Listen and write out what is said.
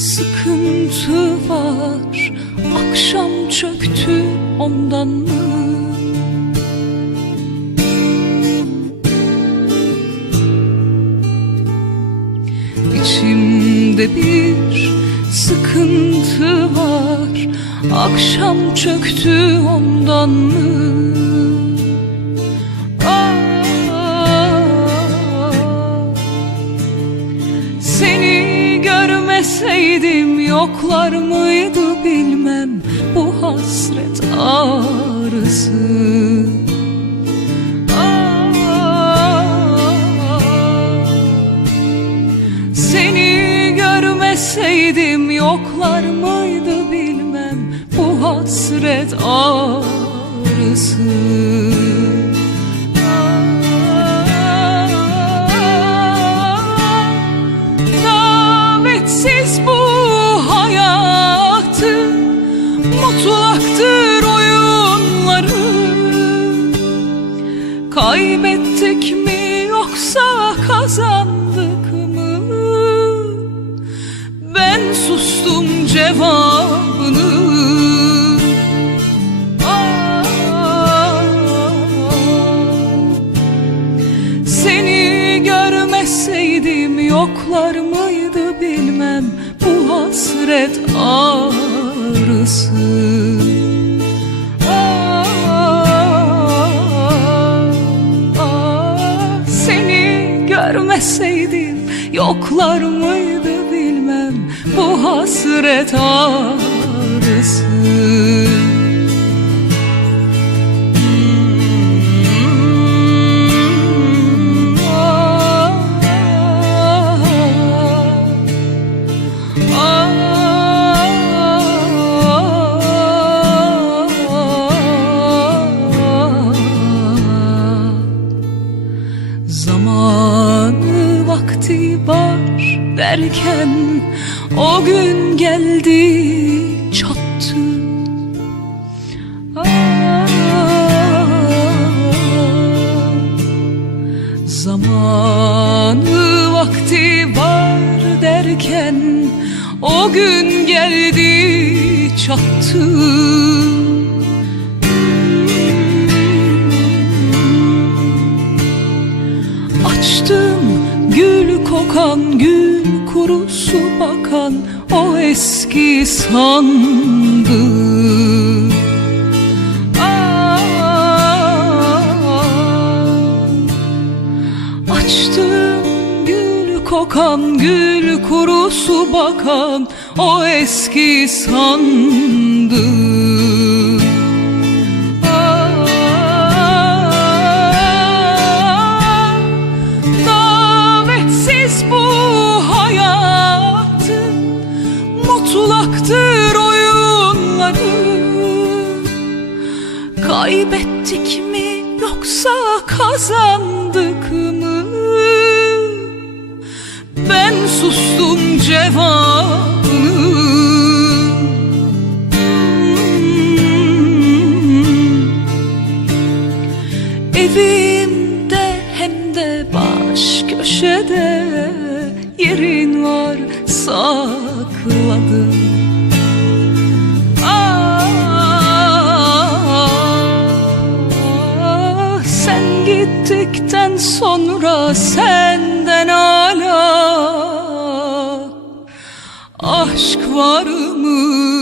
sıkıntı var Akşam çöktü ondan mı? İçimde bir sıkıntı var Akşam çöktü ondan mı? Görmeseydim yoklar mıydı bilmem. Bu hasret ağrısı. Ah, Seni görmeseydim yoklar mıydı bilmem. Bu hasret ağrısı Mutlaktır oyunları. Kaybettik mi yoksa kazandık mı? Ben sustum cevabını. Seni görmeseydim yoklar mıydı bilmem. Bu hasret ağrısı Ah, Seni görmeseydim yoklar mıydı bilmem. Bu hasret ağrısı derken o gün geldi çattı. Ah, Zamanı vakti var derken o gün geldi çattı. Açtım gül kokan gül kurusu bakan o eski sandı. Ah, Açtım gül kokan gül kurusu bakan o eski sandı. Mutlaktır oyunları. Kaybettik mi yoksa kazandık mı? Ben sustum cevabını. Evimde hem de baş köşede yerin var sakladım sonra senden hala Aşk var mı